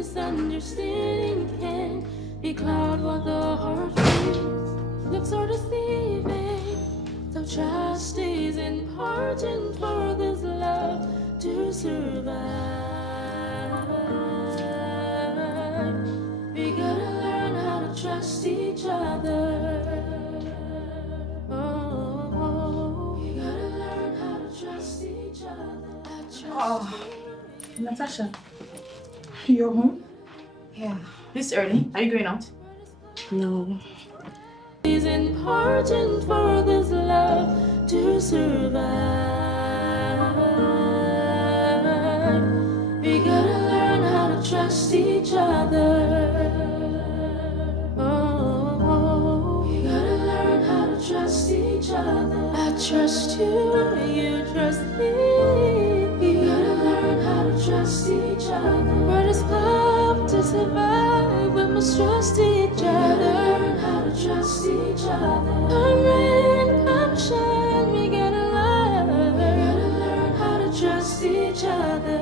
misunderstanding can be cloud what the heart feels. Looks are deceiving, so trust is important for this love to survive. We gotta learn how to trust each other. Oh, we gotta learn how to trust each other. I trust you. Natasha, you're home? Yeah. This early? Are you going out? No. It's important for this love to survive. We gotta learn how to trust each other. Oh, we gotta learn how to trust each other. I trust you, you trust me. We gotta learn how to trust each other. We're just love to survive. We must trust each other. Learn how to trust each other. Come rain, come shine. We gotta learn how to trust each other.